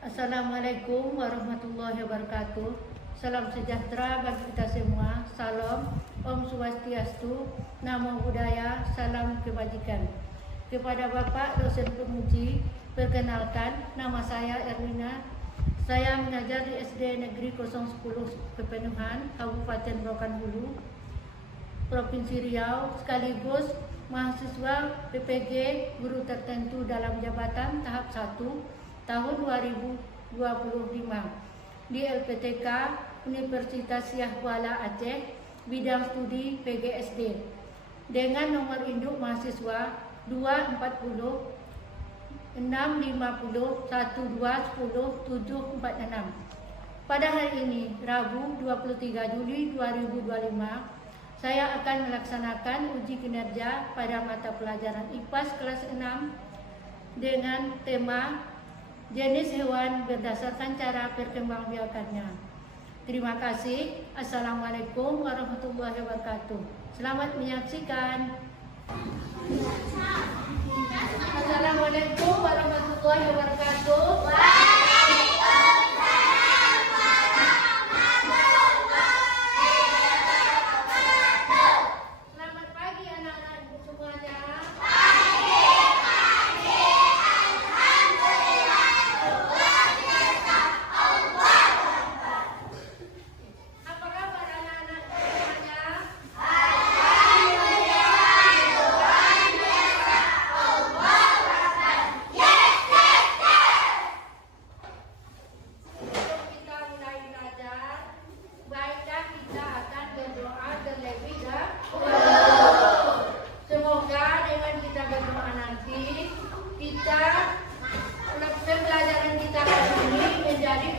Assalamualaikum warahmatullahi wabarakatuh. Salam sejahtera bagi kita semua. Salam, Om Swastiastu, Namo Buddhaya, salam kebajikan. Kepada Bapak dosen penguji, perkenalkan nama saya Erwina. Saya mengajar di SD Negeri 010 Pepenuhan, Kabupaten Rokan Hulu, Provinsi Riau, sekaligus mahasiswa PPG Guru Tertentu dalam Jabatan tahap 1 tahun 2025 di LPTK Universitas Syah Kuala Aceh, bidang studi PGSD, dengan nomor induk mahasiswa 240 650 12 10 746. Pada hari ini, Rabu 23 Juli 2025, saya akan melaksanakan uji kinerja pada mata pelajaran IPAS kelas 6 dengan tema jenis hewan berdasarkan cara perkembangbiakannya. Terima kasih. Assalamualaikum warahmatullahi wabarakatuh. Selamat menyaksikan. Assalamualaikum warahmatullahi wabarakatuh. Selamat pagi anak-anakku semuanya. Apa kabar anak-anakku semuanya? Sebelum kita mulai belajar, baiklah kita akan berdoa terlebih dahulu. Semoga dengan kita berdoa nanti, kita pembelajaran kita kali ini menjadi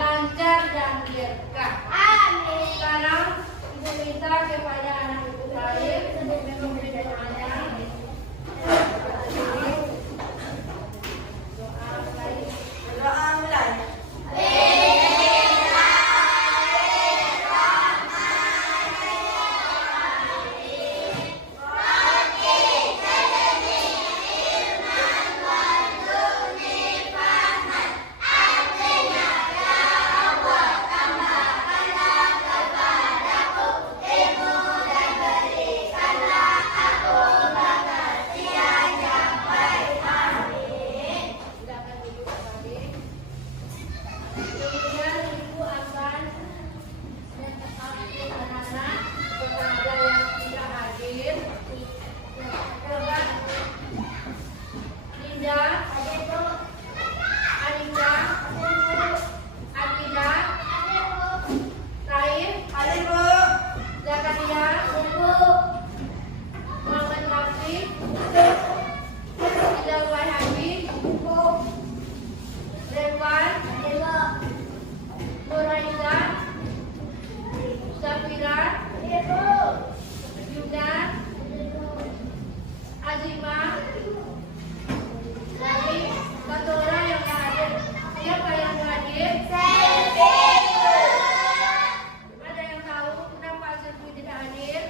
lancar dan berkah. Amin. Sekarang Ibu minta kepada anak ibu lain untuk memberi doanya. Doa mulai. Silakan duduk kembali. Kemudian Ibu akan menetapkan anak-anak kepada yang tidak hadir. Coba Linda, Alika, Akida, Raif, Zakaria, Muhammad Rafiq, Idawai Habib, Rewan, Nuraiza, Safira, Yuna, Azimah, dari satu orang yang hadir. Siapa yang hadir? Ada yang tahu kenapa Selvi tidak hadir?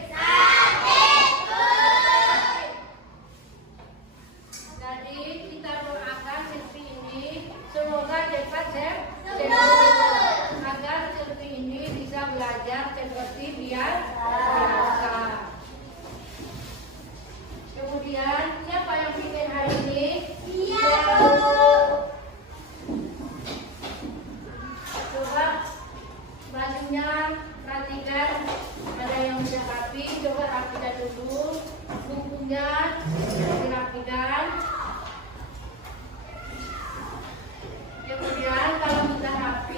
Jadi kita doakan Selvi ini semoga cepat sembuh, agar Selvi ini bisa belajar seperti biasa. Kemudian siapa yang bikin hari ini? Coba bajunya perhatikan, ada yang sudah rapi, coba rapikan dulu. Bukunya dirapikan. Kemudian kalau sudah rapi,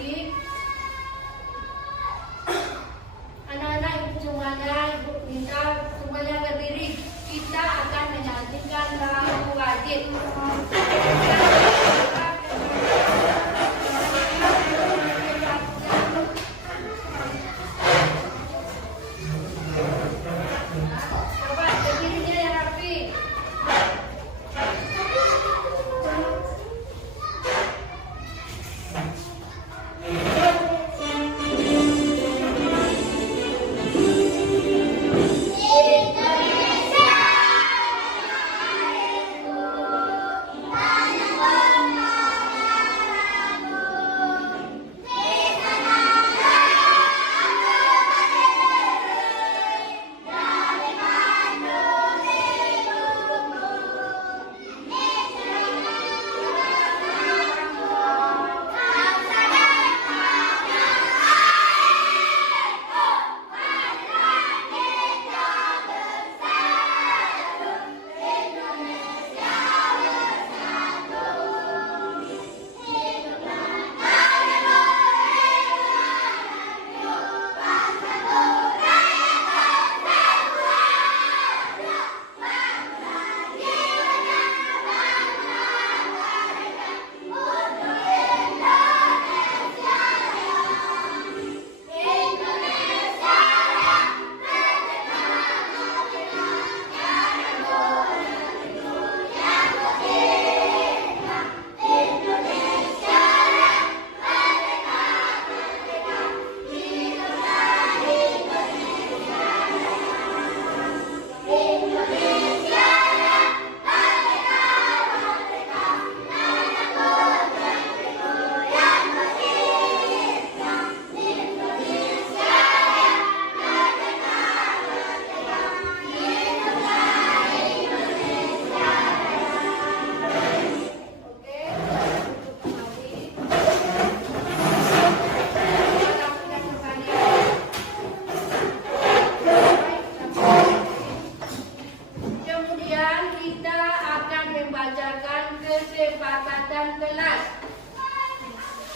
kelas.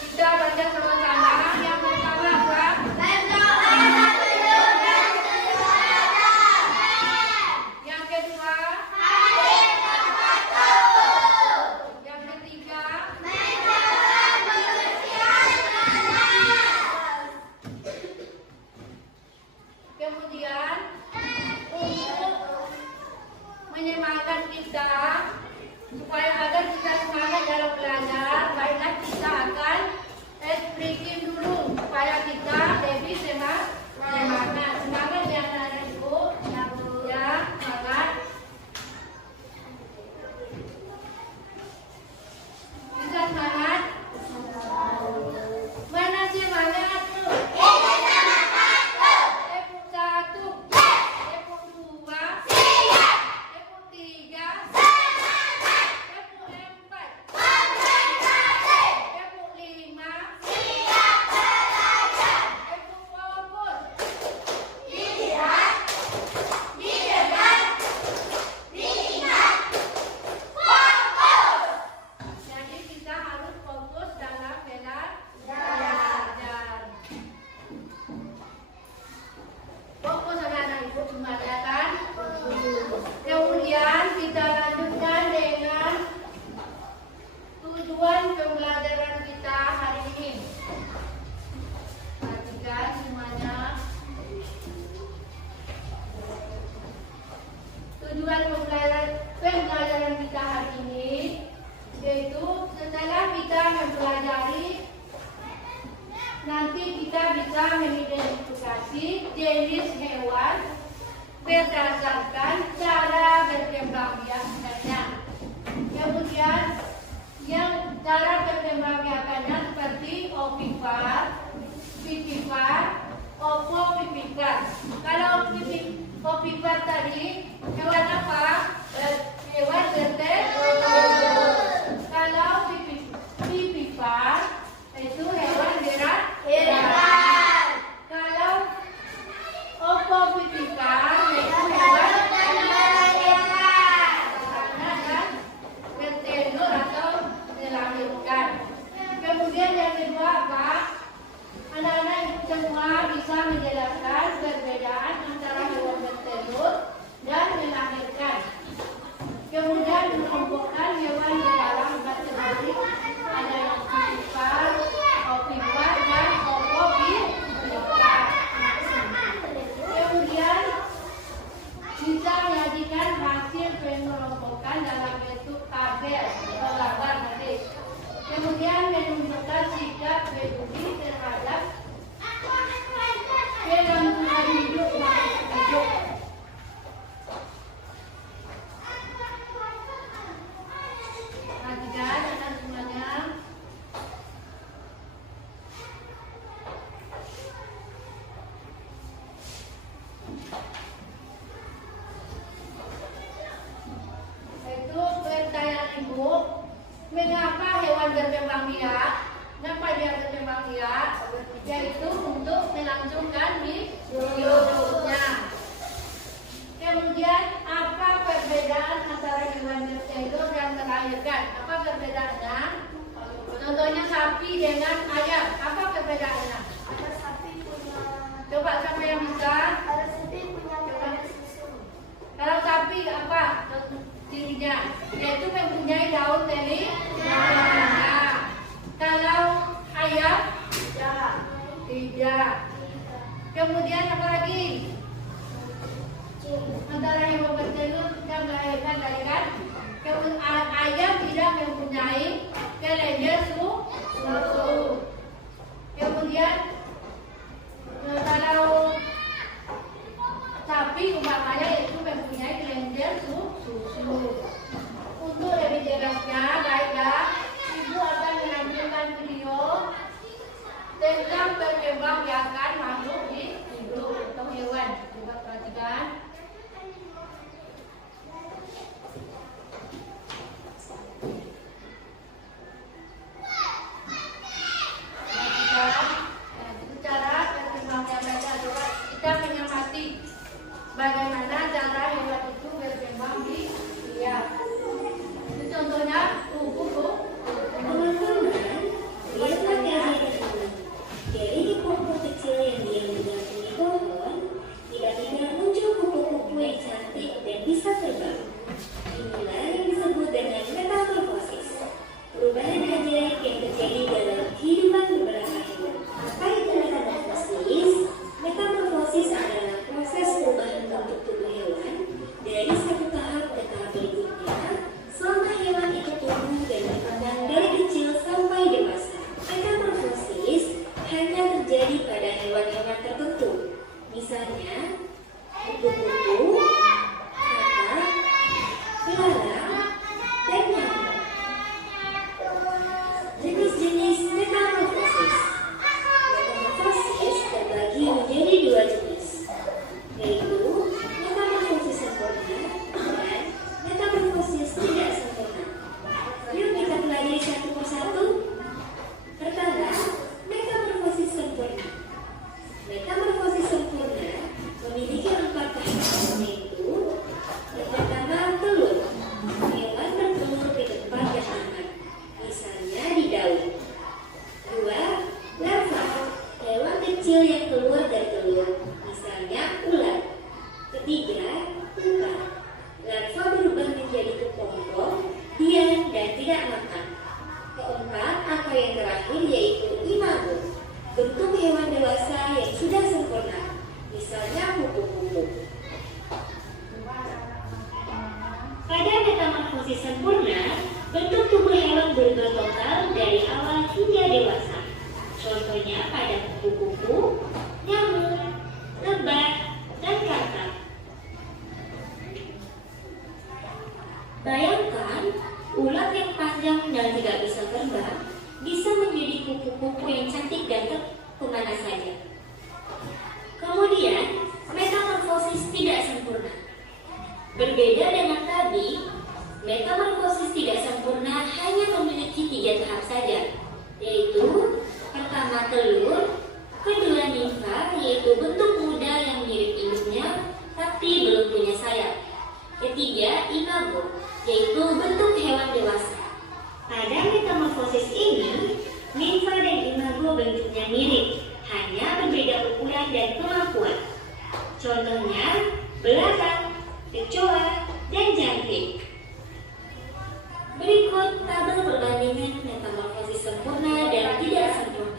Kita baca sama-sama. Yang pertama apa? Yang kedua? Yang ketiga? Kemudian untuk menyemangatkan kita supaya agar kita semangat dalam belajar, baiklah kita akan breaking dulu supaya kita lebih semangat. Semangat ya anak-anak ibu, ya semangat. Bisa semangat? Mana semangat tuh? Tepuk satu, tepuk dua, tepuk tiga, tepuk empat, tepuk lima, tepuk fokus. Jadi kita harus fokus dalam belajar. Fokus anak-anak ibu semuanya kan. Kemudian kita lanjutkan dengan tujuan pembelajaran kita hari ini. Perhatikan semuanya. Tujuan pembelajaran kita hari ini yaitu setelah kita mempelajari, nanti kita bisa mengidentifikasi jenis hewan berdasarkan cara berkembang biaknya. Kemudian yang cara berkembang biaknya seperti ovipar, vivipar, ovovivipar. Kalau ovipar tadi hewan apa? Hewan bertelur. Kalau vivipar itu hewan berat. Kalau ovovivipar itu hewan dan bertelur atau melahirkan. Kemudian yang kedua apa? Anak-anak ibu semua bisa menjelaskan perbedaan antara hewan bertelur dan melahirkan. Kemudian mengelompokkan hewan di dalam kategori ada yang vivipar, ovipar, dan ovovivipar. Kemudian bisa menyajikan hasil pengelompokan dalam bentuk tabel atau gambar nanti. Kemudian menunjukkan sikap peduli terhadap kelangsungan hidup makhluk hidup. Perhatikan anak semuanya. Itu pertanyaan ibu, mengapa hewan berkembang biak? Kenapa dia berkembang biak? Yaitu untuk melangsungkan hidupnya. Kemudian apa perbedaan antara hewan bertelur dan melahirkan? Apa perbedaannya? Contohnya sapi dengan ayam. Apa perbedaannya? Ada sapi punya, Coba siapa yang bisa? ada sapi punya banyak susu. Kalau sapi apa cirinya? Yaitu mempunyai daun telinga. Kalau ayam tidak. Kemudian apa lagi? Antara hewan bertelur dan melahirkan tadi kan? Kemudian ayam tidak mempunyai kelenjar susu. Kemudian kalau sapi umpamanya itu mempunyai kelenjar susu. Untuk lebih jelasnya, baiklah ibu yang terakhir yaitu imago, bentuk hewan dewasa yang sudah sempurna, misalnya kupu-kupu. Pada metamorfosis sempurna, bentuk tubuh hewan berubah total dari awal hingga dewasa. Contohnya pada kupu-kupu, nyamuk, lebah, dan kakap. Bayangkan, ulat yang panjang dan tidak bisa terbang bisa menjadi kupu-kupu yang cantik dan kemana saja. Kemudian, metamorfosis tidak sempurna. Berbeda dengan tadi, metamorfosis tidak sempurna hanya memiliki 3 tahap saja, yaitu pertama telur, kedua nimfa, yaitu bentuk muda yang mirip induknya tapi belum punya sayap. Ketiga, imago, yaitu bentuk hewan dewasa. Pada metamorfosis ini, nimfa dan imago bentuknya mirip, hanya berbeda ukuran dan kemampuan. Contohnya, belalang, kecoa, dan jangkrik. Berikut tabel perbandingan metamorfosis sempurna dan tidak sempurna.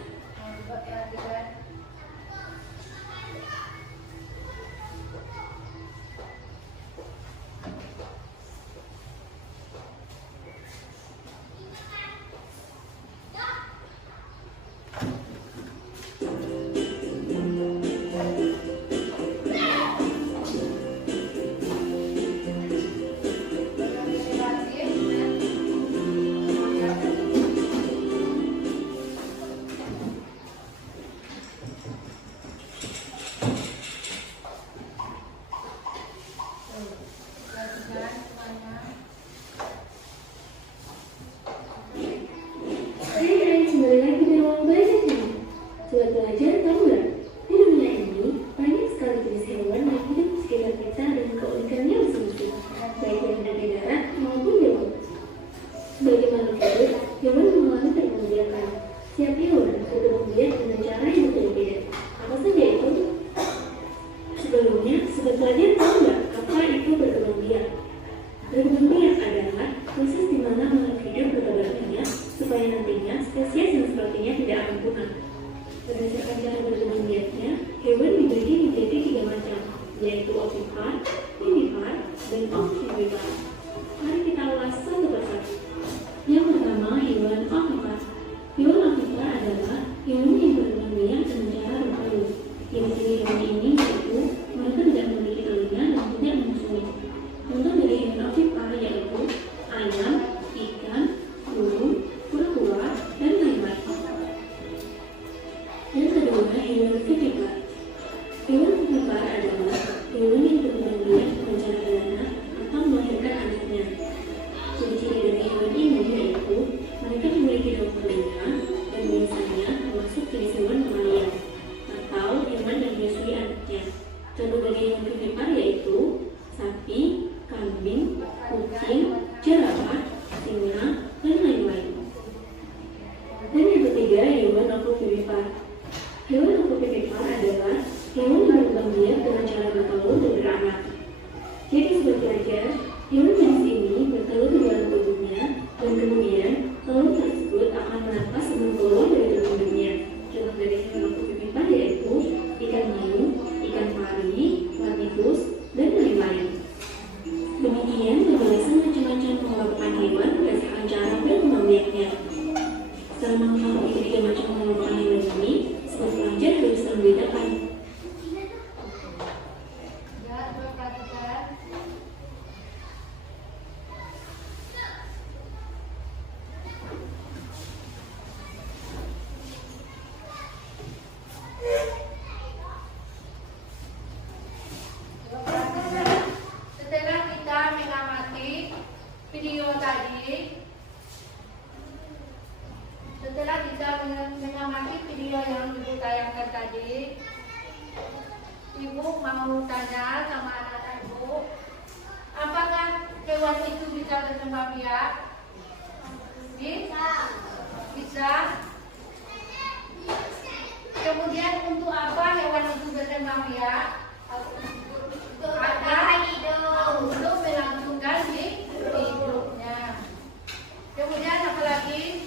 Sobat pelajar, tahu nggak? Di dunia ini banyak sekali jenis hewan yang hidup di sekitar kita dan keunikannya masing-masing, baik yang ada di darat maupun di laut. Sebagai makhluk hidup, hewan mengalami perkembangan. Setiap hewan berkembang biak dengan cara yang berbeda. Apa saja itu? Sebelumnya, sobat pelajar tahu nggak apa itu berkembang biak? Berkembang biak adalah proses di mana makhluk hidup berkembang biak supaya nantinya spesies yang sepertinya tidak akan punah. Berdasarkan cara berkembang biaknya, hewan dibagi menjadi 3 macam, yaitu ovipar, vivipar, dan omnivipar. Mari kita ulas satu persatu. Yang pertama, hewan ovipar. Hewan ovipar adalah hewan yang berkembang biak dengan cara bertelur. Ciri-ciri hewan ini yaitu mereka tidak memiliki telinga dan tidak menyusui. Contoh dari hewan ovipar yaitu ayam, ikan, burung, kura-kura, dan lain-lain. Yang kedua, hewan vivipar. Hewan vivipar adalah hewan yang berkembang biak dengan cara beranak atau melahirkan anaknya. Ciri-ciri dari hewan ini yaitu mereka memiliki 2 telinga dan biasanya termasuk jenis hewan mamalia atau hewan yang menyusui anaknya. Contoh dari hewan vivipar yaitu sapi, kambing, kucing, jerapah, singa, dan lain-lain. Dan yang ketiga, hewan ovovivipar. Hewan ovovivipar adalah hewan yang berkembang biak dengan cara bertelur dan beranak. Jadi sobat pelajar, hewan jenis ini bertelur di dalam tubuhnya dan kemudian telur tersebut akan menetas dengan telur dari dalam tubuhnya. Contoh dari hewan ovovivipar yaitu ikan hiu, ikan pari, platypus, dan lain-lain. Demikian penjelasan macam-macam pengelompokan hewan berdasarkan cara berkembang biaknya. Setelah mengetahui 3 macam pengelompokan hewan ini, sobat pelajar harus membedakan. Ya, perhatikan. Setelah kita mengamati video tadi, yang Ibu tayangkan tadi, Ibu mau tanya sama anak-anak Ibu, apakah hewan itu bisa berkembang biak? Bisa. Kemudian untuk apa hewan itu berkembang biak? Untuk melangsungkan hidupnya. Kemudian apa lagi?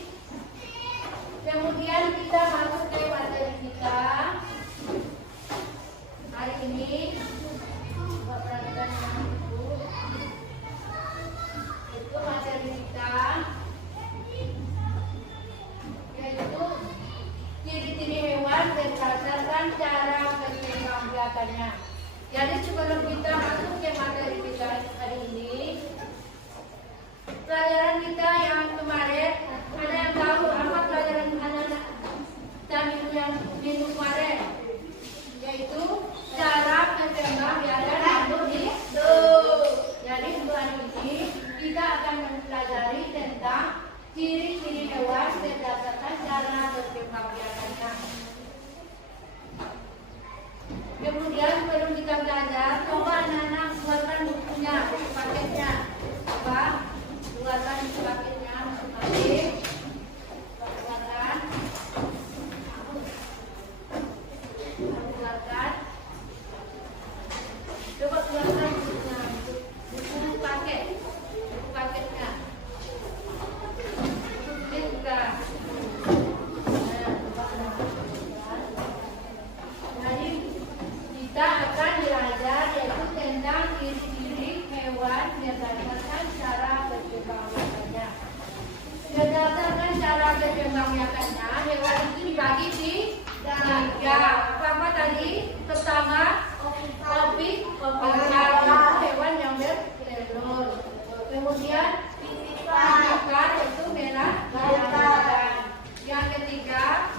Jadi sebelum kita masuk ke materi kita hari ini, pelajaran kita yang kemarin, ada yang tahu apa pelajaran anak-anak kita yang minggu kemarin? Yaitu cara menembak biara rambut itu. Jadi untuk hari ini kita akan mempelajari tentang ciri-ciri hewan berdasarkan cara bertembak biaranya. Kemudian sebelum kita belajar, coba anak-anak buatkan bukunya, paketnya. Coba buatkan paketnya masing-masing. Buatkan. Coba buatkan bukunya, buku paket, buku paketnya. Ini juga. Jadi kita akan belajar yaitu tentang ciri-ciri hewan berdasarkan cara berkembang biakanya. Berdasarkan cara berkembang biakanya, hewan itu dibagi tiga. Apa tadi? Pertama, opik, hewan yang bertelur. Kemudian pipikan itu merah. Yang ketiga,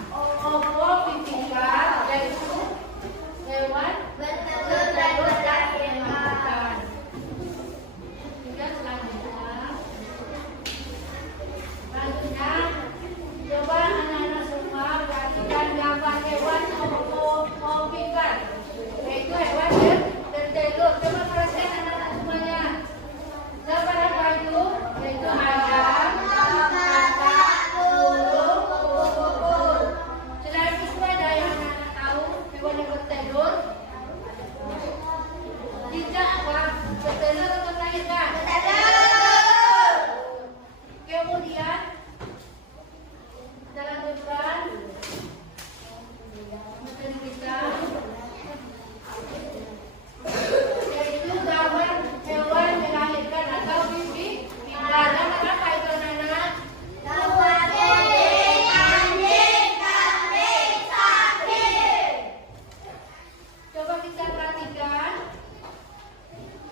pipikan yaitu hewan bertelur dan memakan. Kemudian selanjutnya, coba anak-anak semua perhatikan gambar hewan pipikan, yaitu hewan bertelur. Coba perhatikan anak-anak semuanya. Gambar apa itu? Yaitu ayam, katak, burung, kucing. Selain itu ada yang anak-anak tahu hewan yang bertelur? Tidak apa? Bertelur atau melahirkan? Bertelur. Kemudian kita lanjutkan materi kita, yaitu gambar hewan melahirkan atau pipikan. Gambar apa itu anak-anak? Coba kita perhatikan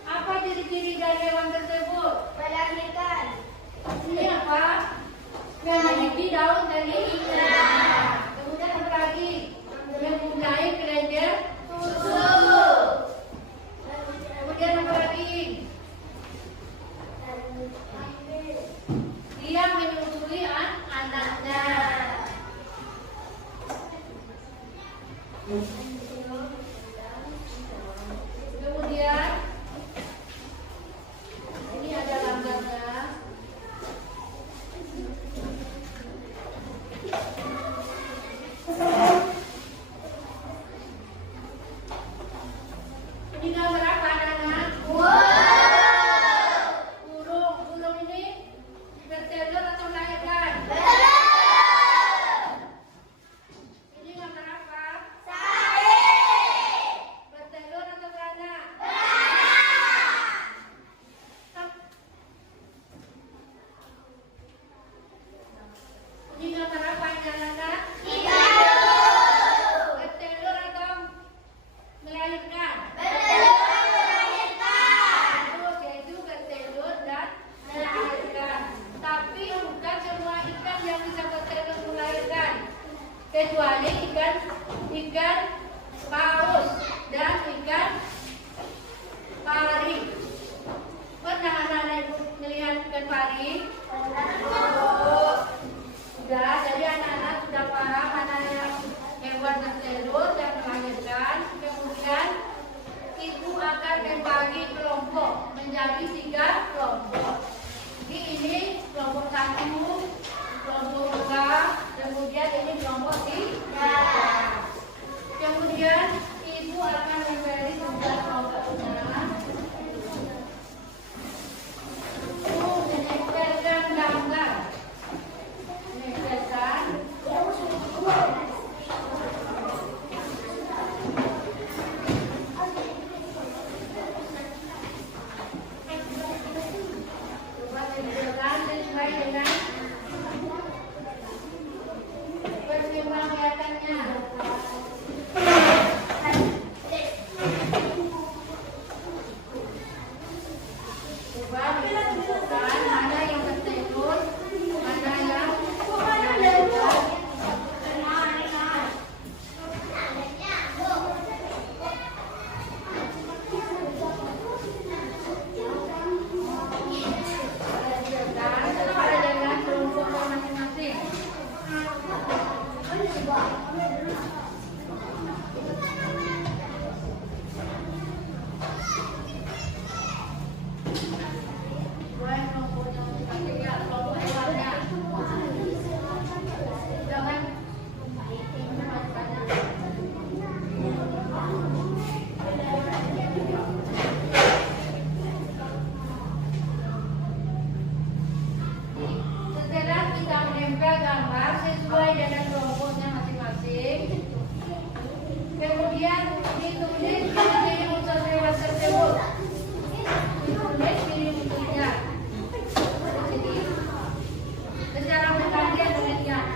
apa ciri-ciri dari hewan tersebut. Melahirkan. Ini apa? Memiliki daun dari ikan. Kemudian apa lagi? Mempunyai kelenjar susu. Kemudian apa lagi? Dia menyusui anaknya. Kemudian ini ada gambarnya. Ini gambar apa anak-anak? Burung. Burung ini bertelur atau melahirkan? Ini gambar apa? Bertelur atau beranak? Ini gambar apa ini anak-anak? Bertelur atau melahirkan? Bagus, yaitu bertelur dan melahirkan. Tapi bukan semua ikan yang bisa bertelur melahirkan, kecuali ikan paus dan ikan pari. Pernah anak-anak ibu melihat ikan pari? Sudah, jadi anak-anak sudah paham mana yang hewan bertelur dan melahirkan. Kemudian ibu akan membagi kelompok menjadi 3 kelompok. Jadi ini kelompok 1, kelompok 2, kemudian ini kelompok 3. Kemudian ibu akan memberi tugas kelompoknya. Menempelkan gambar. Menempelkan. Coba menempelkan sesuai dengan Setelah kita menempel gambar sesuai dengan kelompoknya masing-masing, kemudian ditulis ciri unsur hewan tersebut. Ditulis ciri unsurnya. Jadi, secara bergantian demikian.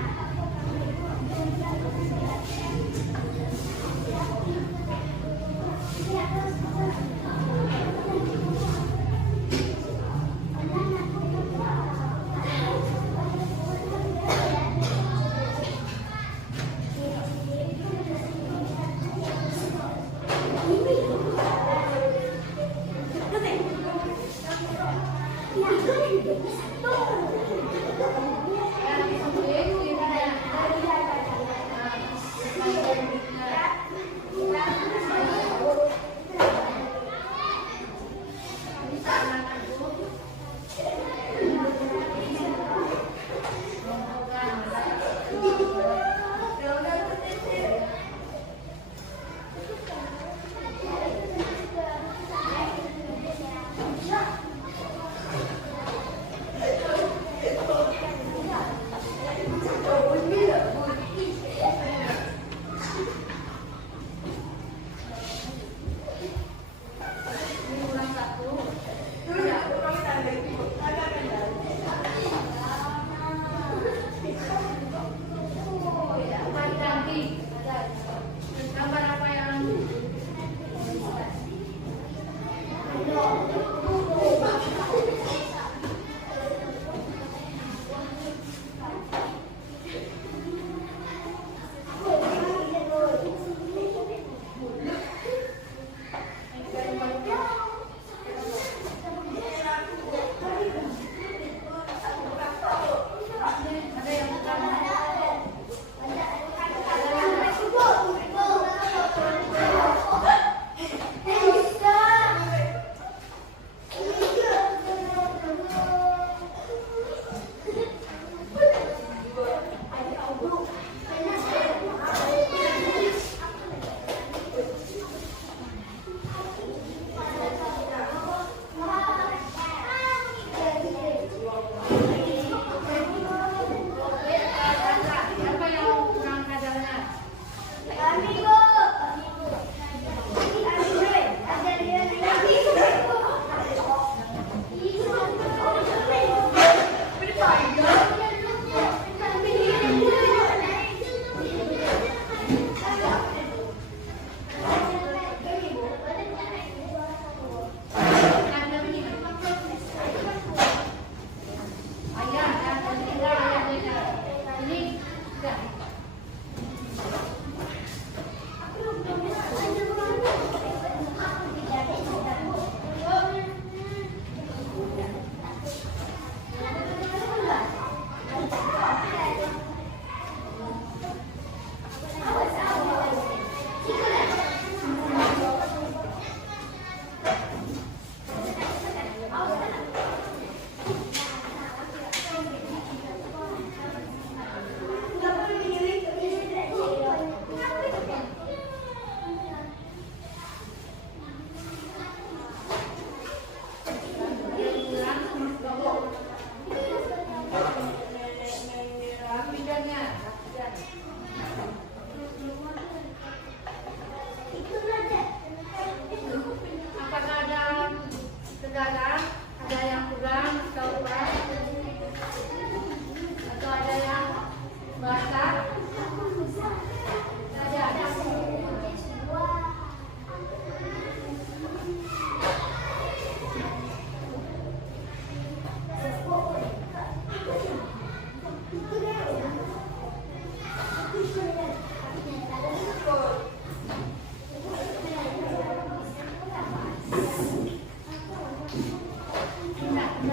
Nah,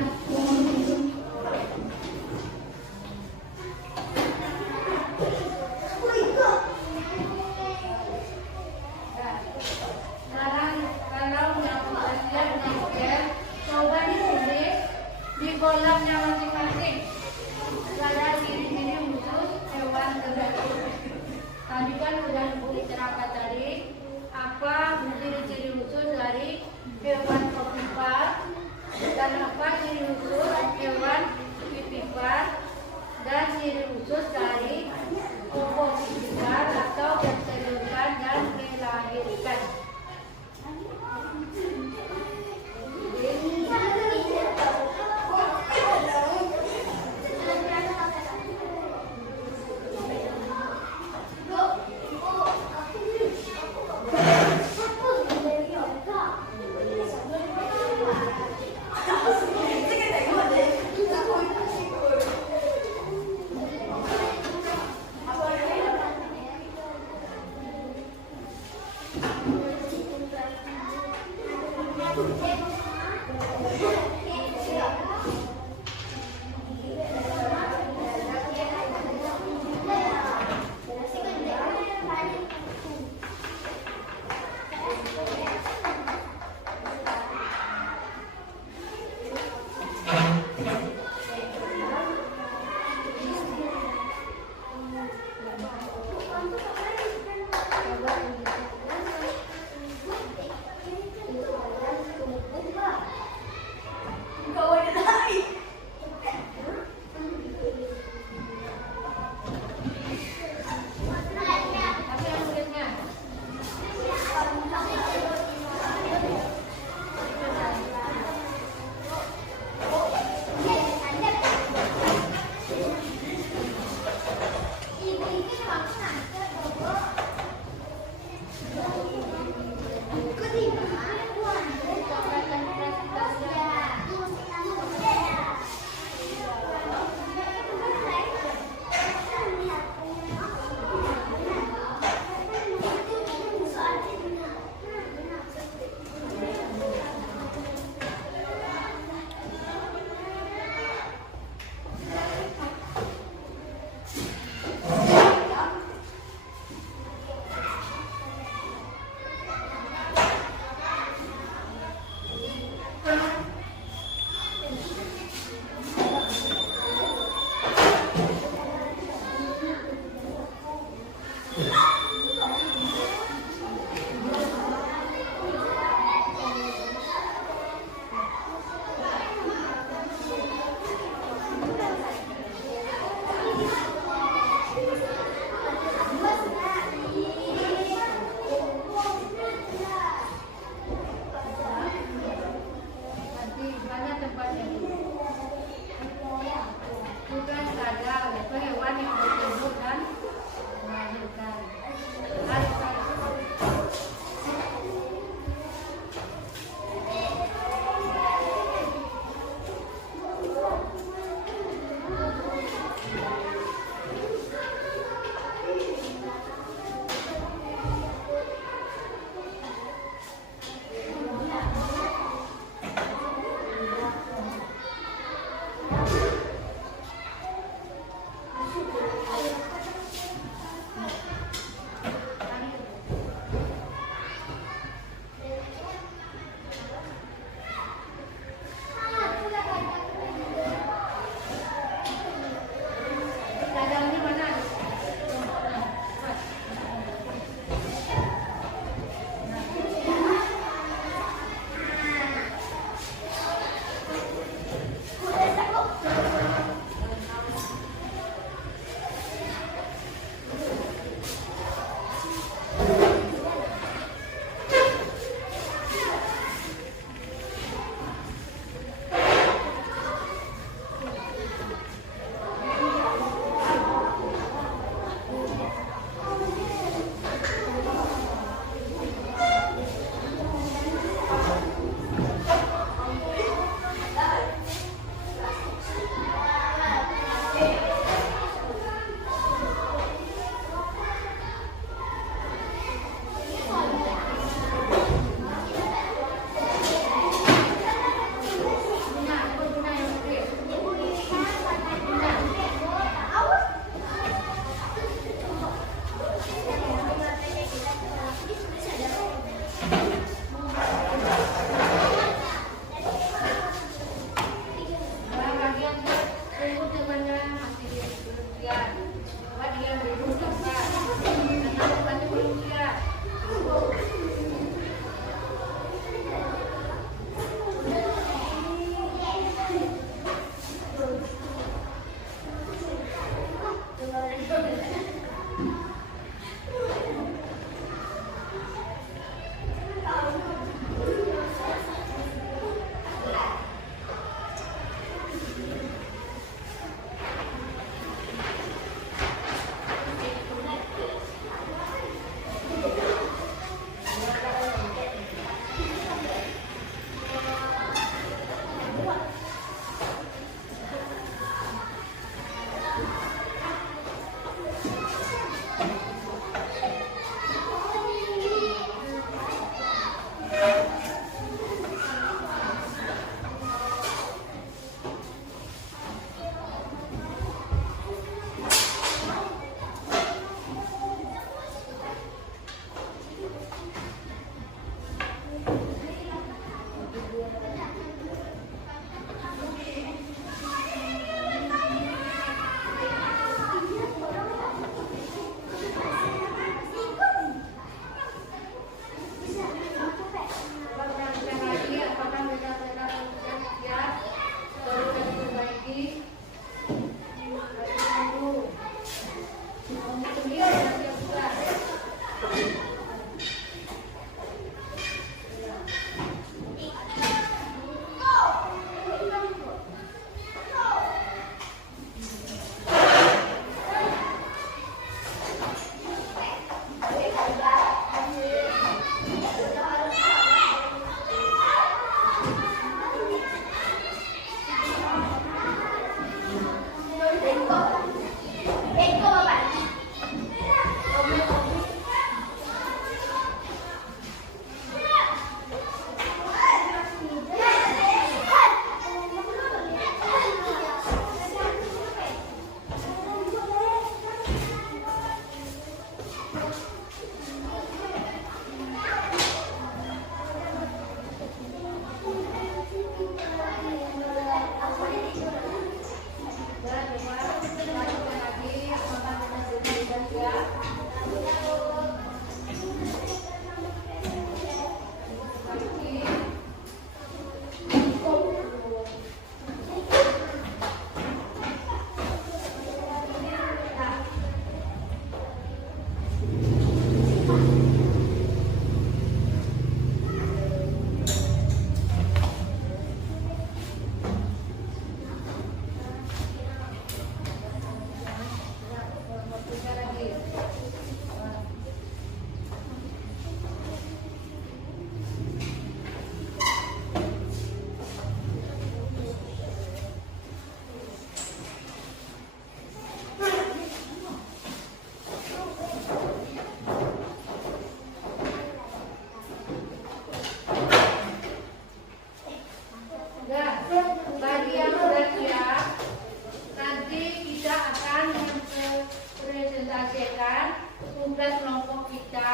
tugas kelompok kita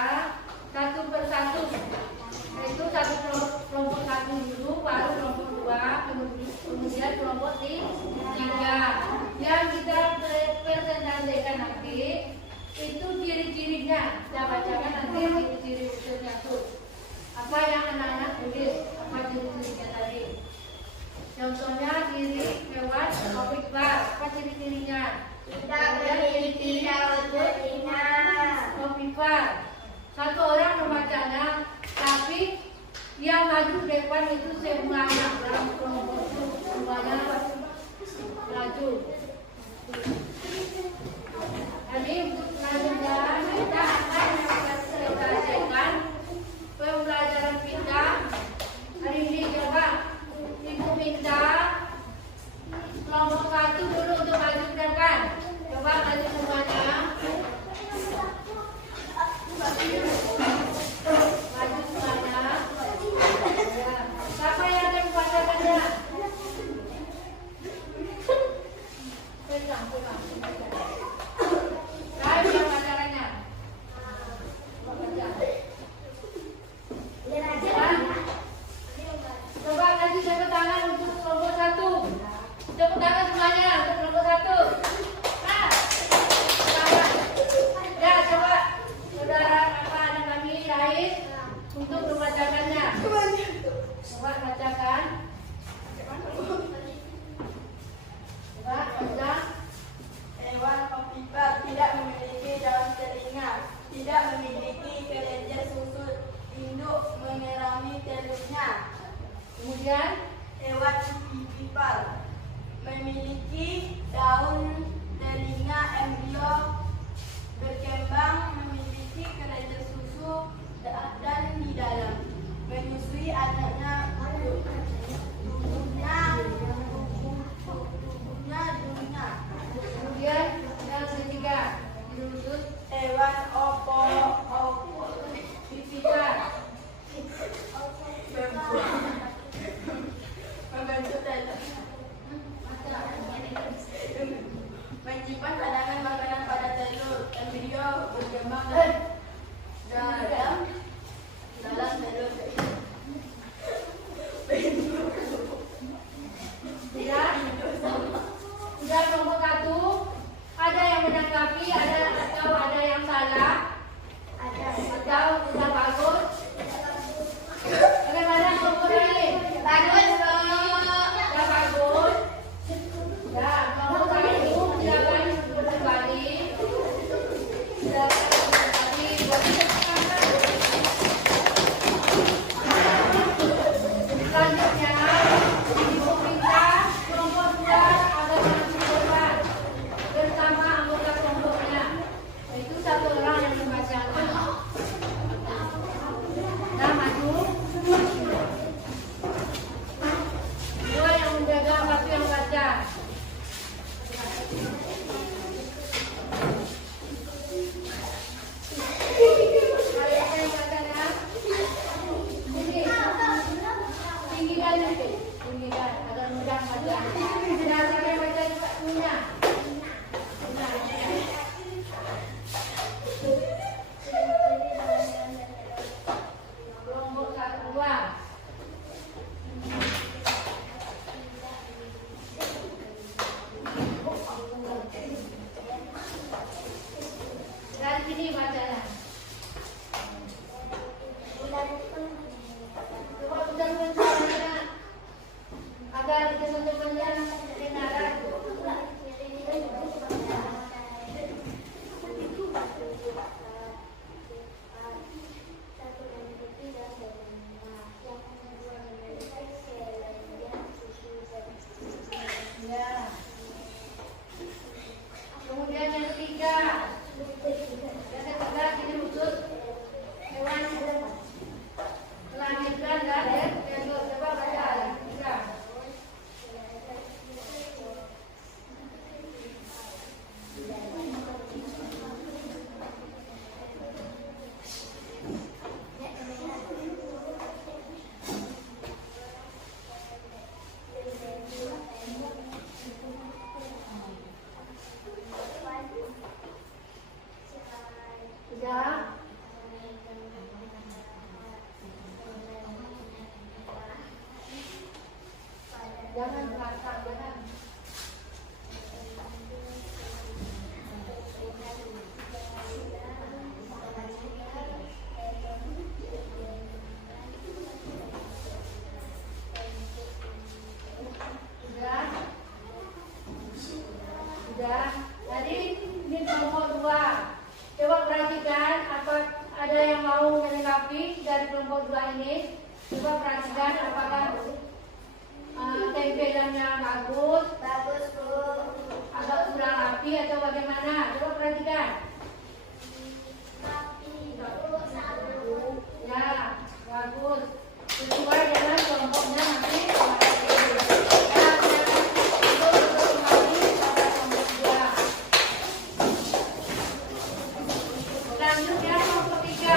satu persatu. Yaitu satu kelompok satu dulu, baru kelompok dua, kemudian kelompok tiga. Yang kita presentasikan nanti itu ciri-cirinya. Saya bacakan nanti ciri-ciri usulnya tuh. Apa yang anak-anak tulis? Apa ciri-cirinya tadi? Contohnya ciri lewat topik bar. Apa ciri-cirinya? Tidak memiliki daun telinga. Topik bar. Satu orang membacanya, tapi yang maju depan itu semuanya dalam kelompok itu semuanya maju. Jadi untuk selanjutnya kita akan selesaikan pembelajaran kita hari ini. Coba ibu minta kelompok satu dulu untuk maju ke depan. Coba maju semuanya. Maju semuanya. Ya. Siapa yang akan membacakannya? Pegang. Saya yang bacakannya. Coba kasih tepuk tangan untuk kelompok satu. Tepuk tangan semuanya untuk kelompok satu. Nah, tangan. Ya, coba saudara anak kami Rais untuk membacakannya. Coba bacakan. Coba baca. Hewan ovipar tidak memiliki daun telinga, tidak memiliki kelenjar susu induk menyerami telurnya. Kemudian Hewan ovipar memiliki daun telinga embrio berkembang, memiliki kelenjar susu dan di dalam menyusui anaknya. Tubuhnya. kemudian yang ketiga dirujuk Hewan fisika. membentuk telur, menyimpan cadangan makanan pada telur, embrio berkembang dalam telur. Sudah kelompok satu, ada yang menanggapi, atau ada yang salah, atau sudah bagus. Bagaimana kelompok lain? Bagus, Sudah bagus. Ya, kelompok satu silakan kembali. Selanjutnya, ibu minta kelompok dua agar maju depan bersama anggota kelompoknya. Itu satu orang yang membacakan. Nah, maju. Dua yang menjaga, satu yang baca. Siapa yang bacanya? Ini. Tinggikan nanti, tinggikan agar mudah baca. Nah, siapa yang baca juga punya. Kelompok dua. Dan sini bacanya. Coba udah bacanya agar teman-temannya kedengaran. Ya. Kemudian yang ketiga. Yang ketiga ini 2. Coba perhatikan apa ada yang mau melengkapi dari kelompok 2 ini. Coba perhatikan apakah tempelannya bagus, agak kurang rapi atau bagaimana. Coba perhatikan. Ya, bagus. Sesuai dengan kelompoknya nanti. Selanjutnya kelompok 3.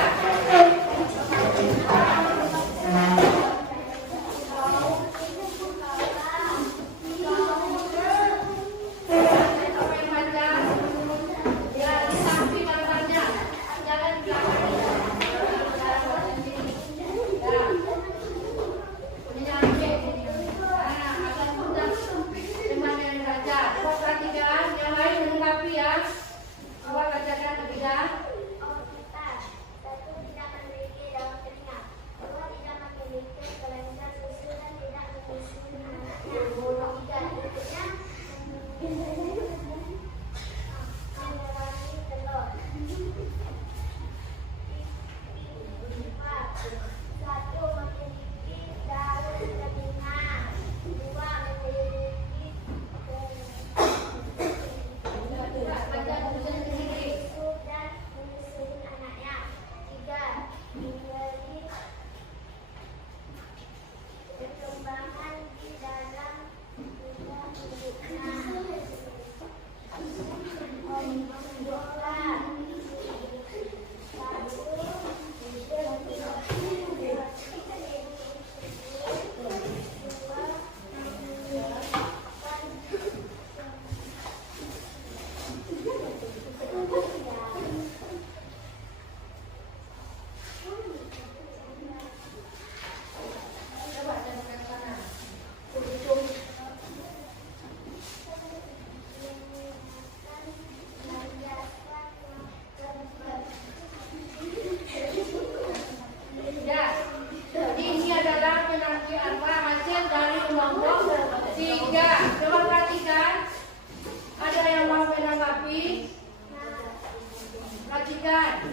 Perhatikan,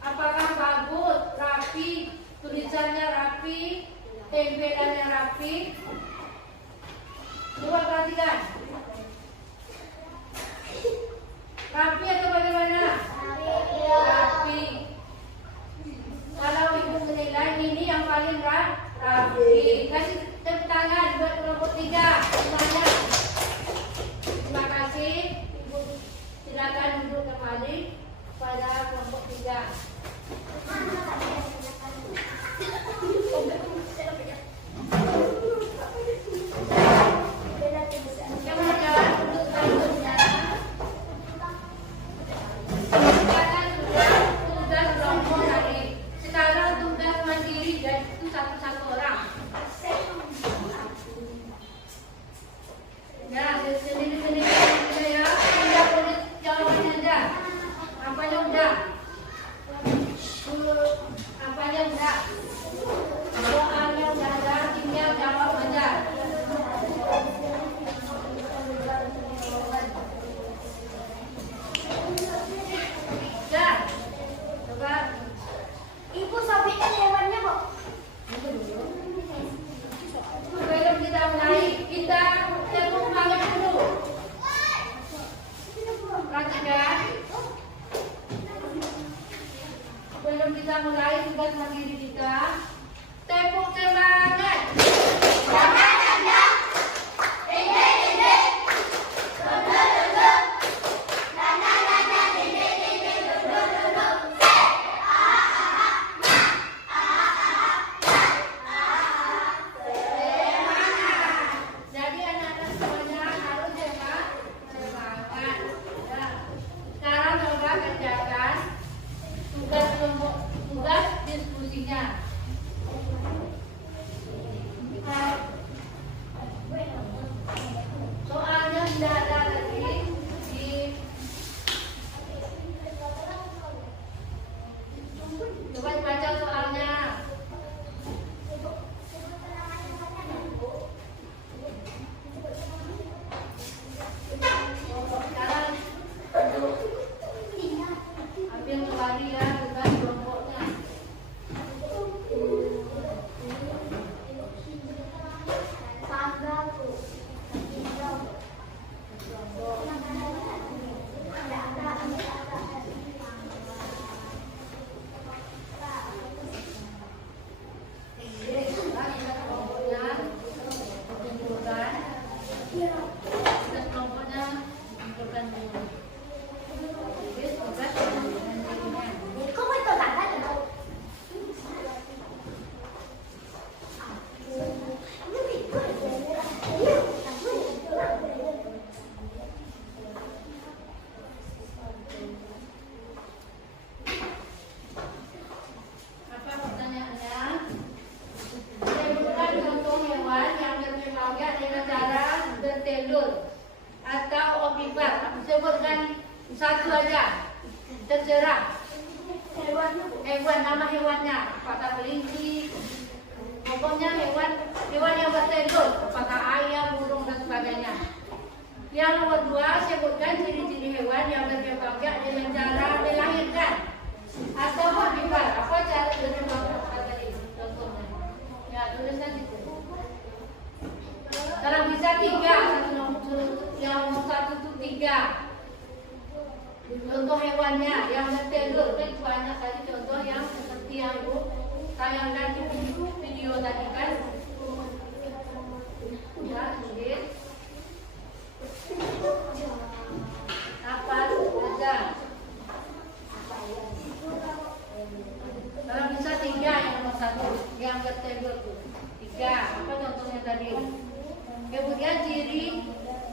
apakah bagus, rapi, tulisannya rapi, tempelannya rapi. Coba perhatikan, rapi atau bagaimana? Rapi. Kalau ibu menilai ini yang paling rapi, kasih tepuk tangan buat kelompok 3 semuanya. Terima kasih. Ibu silakan duduk kembali pada kelompok 3. Sebelum kita mulai tugas mandiri kita, tepuk semangat. Jadi anak-anak semuanya harus semangat. Sekarang coba kerjakan tugas diskusinya. Soalnya tidak ada lagi coba baca soalnya. Sekarang Terserah. Hewan, nama hewannya. Apakah kelinci? Pokoknya hewan yang bertelur. Apakah ayam, burung, dan sebagainya. Yang nomor 2, sebutkan ciri-ciri hewan yang berkembang biak dengan cara dilahirkan atau berbival. Apa cara berkembang biak tadi? Contohnya. Ya, tuliskan itu. Kalau bisa 3, yang nomor 1 itu 3. Contoh hewannya yang bertelur, kan banyak tadi contoh yang seperti yang Bu tayangkan di video tadi kan. Ya, tulis. Apa saja? Kalau bisa 3 yang nomor 1 yang bertelur tuh 3. Apa contohnya tadi? Kemudian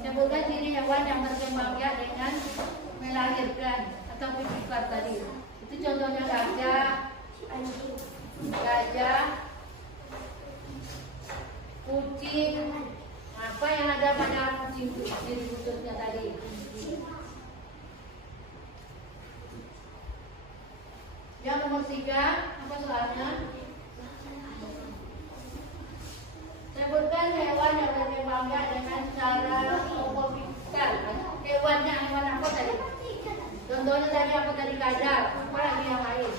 sebutkan ciri hewan yang berkembang biak dengan melahirkan atau bersifat tadi. Itu contohnya gajah, kucing. Apa yang ada pada kucing itu ciri khususnya tadi? Yang nomor 3, apa soalnya? Sebutkan hewan yang berkembang biak dengan cara tropikal. Hewan apa tadi? Contohnya tadi apa tadi? Gajah. Apa lagi yang lain?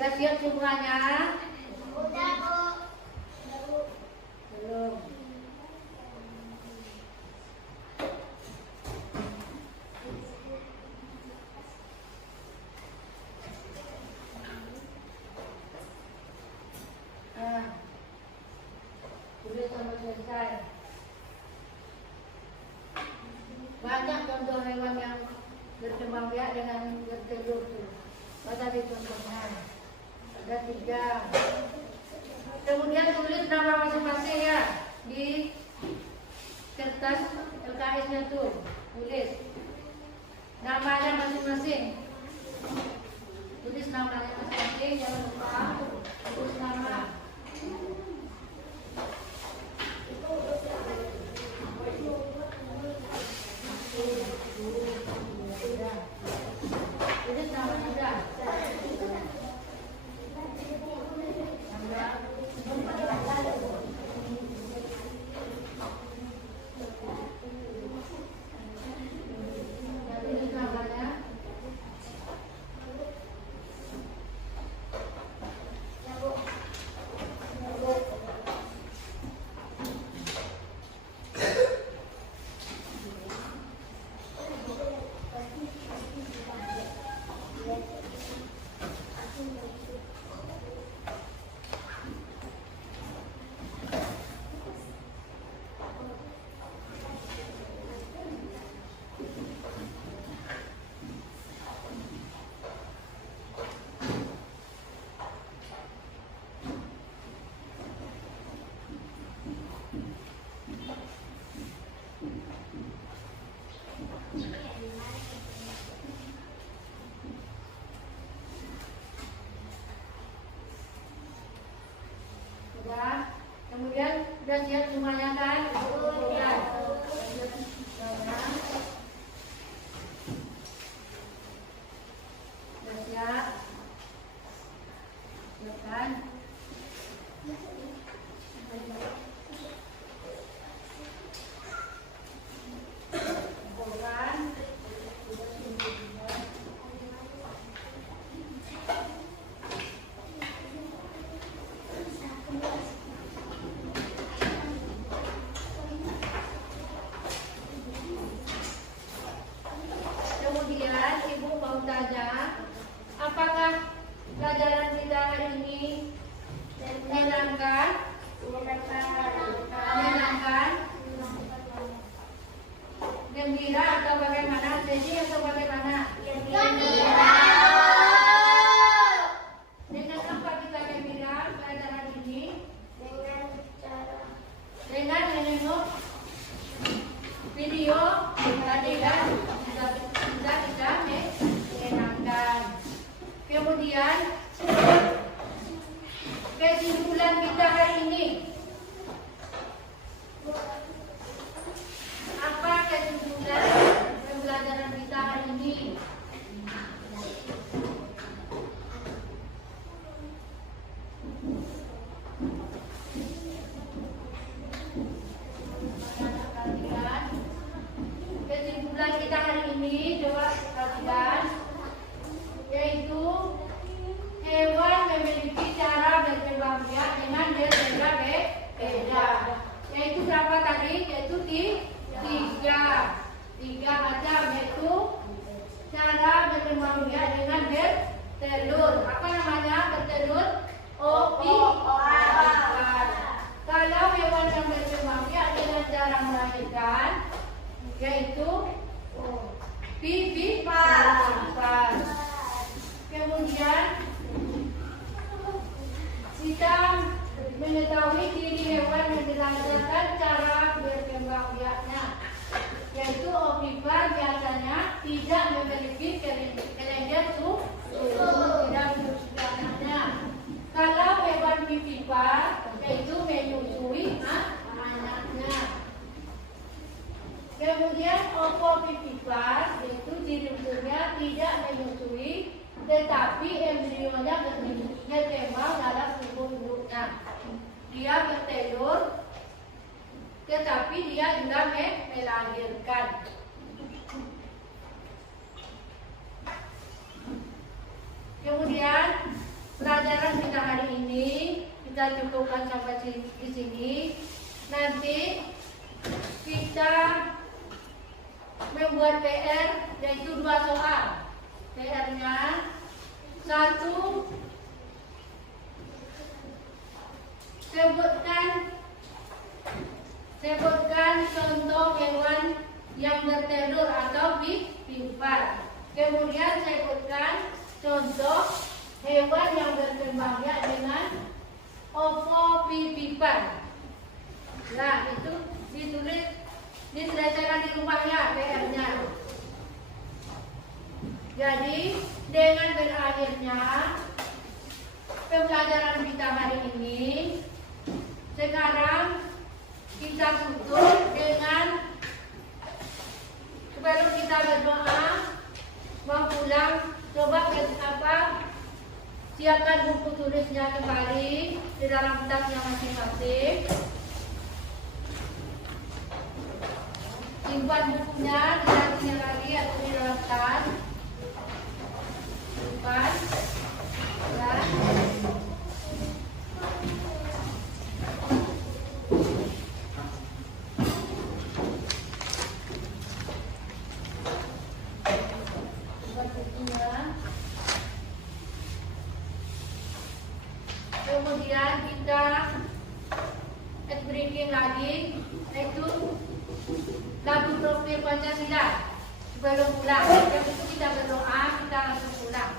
Sudah siap semuanya? Udah, Bu. Belum. Nah, sudah sampai selesai. Banyak contoh hewan yang berkembang biak dengan bertelur tuh. Tadi contohnya ada 3. Kemudian tulis nama masing-masing ya di kertas LKS-nya tuh. Tulis namanya masing-masing. Tulis namanya masing-masing, jangan lupa tulis nama. Tulis namanya udah. Tulis namanya. Sudah. Kemudian sudah siap semuanya kan? Sudah. Sudah siap. Siap kan? Kumpulkan. gembira atau bagaimana? Sedih atau bagaimana? Gembira. Dengan apa kita gembira pelajaran ini? Dengan cara Dengan menengok video tadi kan sudah kita menyenangkan. Kemudian kesimpulan kita hari ini. Apa kesimpulan pembelajaran kita hari ini? Kesimpulan kita hari ini coba perhatikan, yaitu hewan memiliki cara berkembang biak dengan berbeda. Yaitu berapa tadi? Yaitu tiga macam, yaitu cara berkembang biak dengan bertelur. Apa namanya bertelur? Ovipaar. Kalau hewan yang berkembang biak dengan cara melahirkan, yaitu vivipaar. Kemudian kita mengetahui ciri hewan yang dilahirkan cara berkembang biaknya, yaitu ovipaar biasanya tidak memiliki kelenjar susu, tidak menyusui anaknya. Kalau hewan vivipaar, yaitu menyusui anaknya. Kemudian ovovivipaar, yaitu ciri-cirinya tidak menyusui, tetapi embrionya berkembang dalam tubuh induknya. Dia bertelur, tetapi dia juga melahirkan. Kemudian pelajaran kita hari ini kita cukupkan sampai di sini. Nanti kita membuat PR, yaitu 2 soal. PR-nya 1, sebutkan contoh hewan yang bertelur atau vivipaar. Kemudian sebutkan contoh hewan yang berkembang biak dengan ovovivipaar. Nah, itu ditulis, diselesaikan di rumahnya PR-nya. Jadi dengan berakhirnya pembelajaran kita hari ini, sekarang kita tutup dengan sebelum kita berdoa mau pulang, coba siapkan buku tulisnya kembali di dalam tasnya masing-masing. Simpan bukunya di sampingnya lagi atau di dalam tas. Simpan. Ya. Simpan bukunya. Kemudian kita breaking lagi, yaitu lagu profil Pancasila sebelum pulang. Yang itu kita berdoa, kita langsung pulang.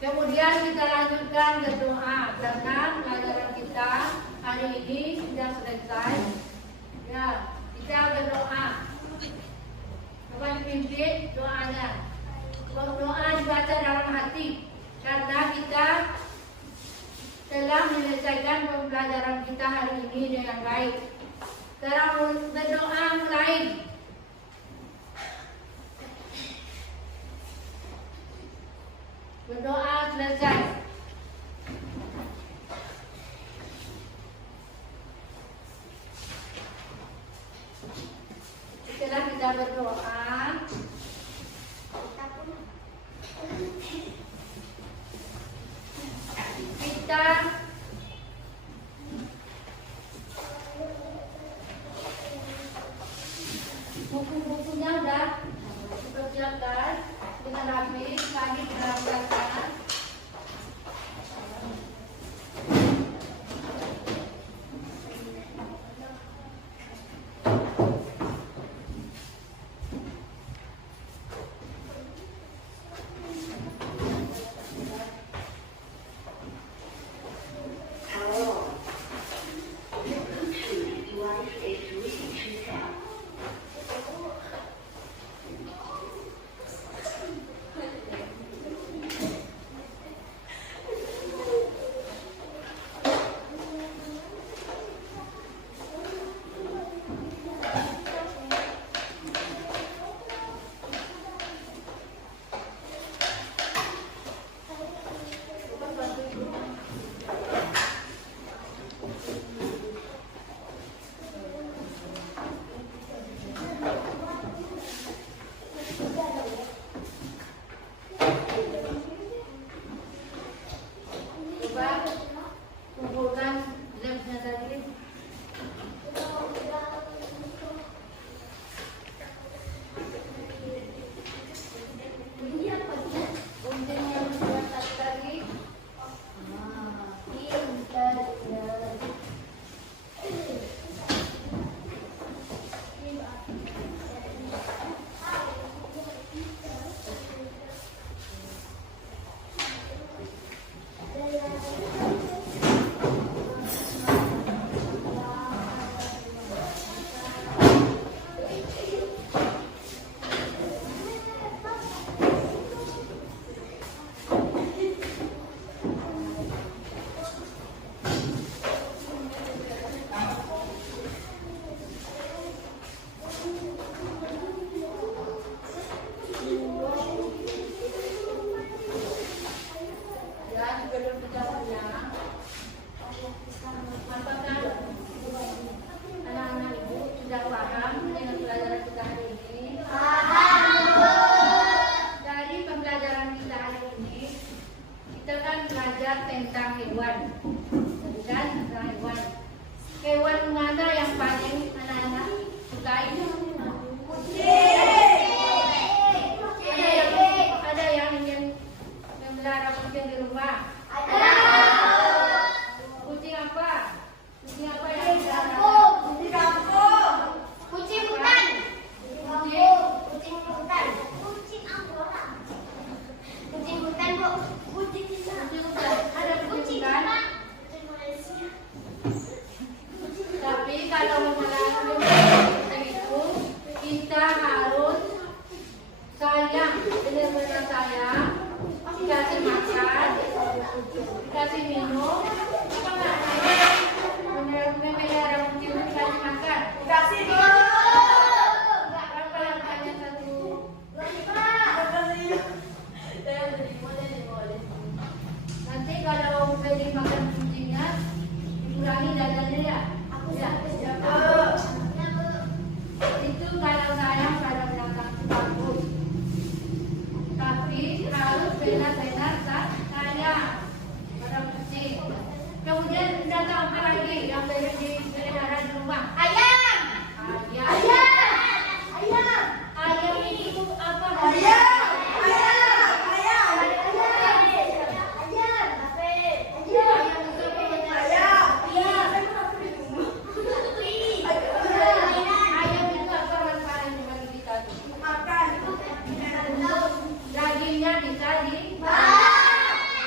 Kemudian kita lanjutkan berdoa karena pelajaran kita hari ini sudah selesai. Ya, kita berdoa. Coba dipimpin doanya. Doa dibaca dalam hati karena kita telah menyelesaikan pembelajaran kita hari ini dengan baik. Sekarang berdoa mulai. Berdoa selesai. Setelah kita berdoa, kita buku-bukunya udah dipersiapkan dengan rapi, lagi dirapikan. Hewan mana yang paling anak-anak sukai? Ada yang ingin memelihara kucing di rumah? Kucing apa? Kucing apa yang memelihara? Kucing hutan. Kucing hutan. Kucing Anggora. Kucing hutan, Bu. Kucing hutan. Ada kucing hutan? Kucing Malaysia. Tapi kalau memelihara kucing itu kita harus sayang, benar-benar sayang, dikasih makan, dikasih minum, apa enggak? Memelihara kucing dikasih makan, Kasih berapa harganya satu? Nanti kalau beli makan kucingnya dikurangi jajannya ya. Itu kalau sayang pada binatang itu bagus, tapi harus benar-benar sayang pada kucing. Kemudian binatang apa lagi yang dipelihara di rumah? Ayam. Ayam itu apa? Ayam itu apa manfaatnya bagi kita? Dagingnya bisa dimakan.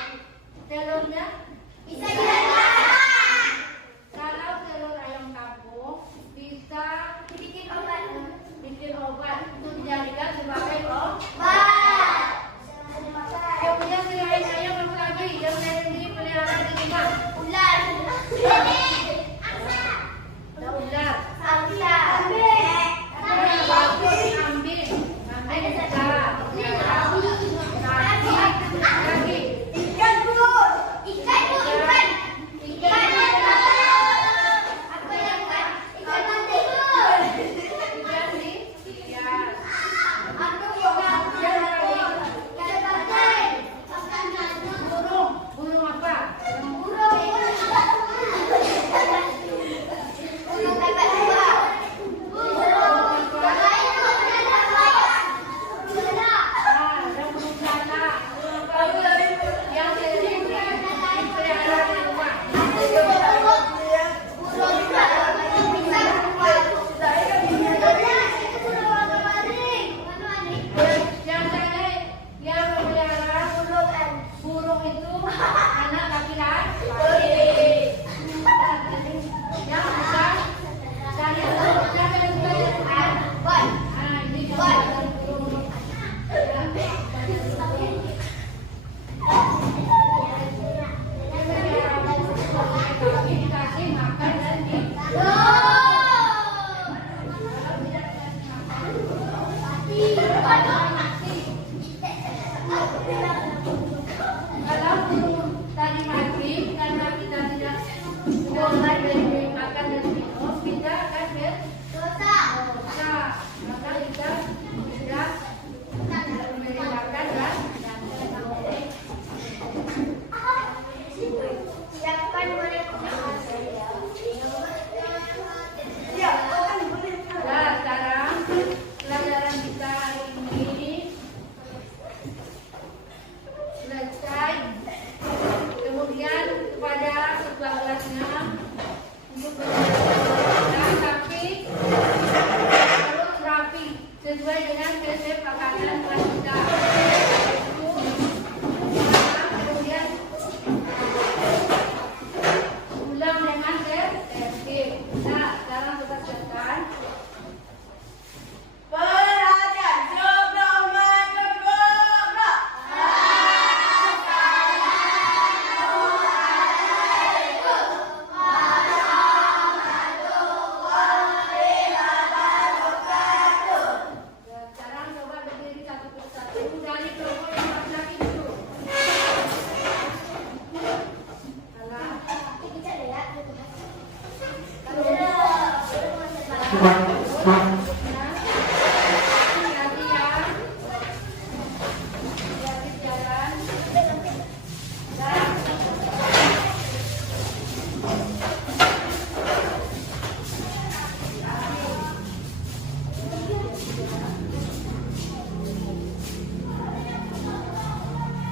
Wow.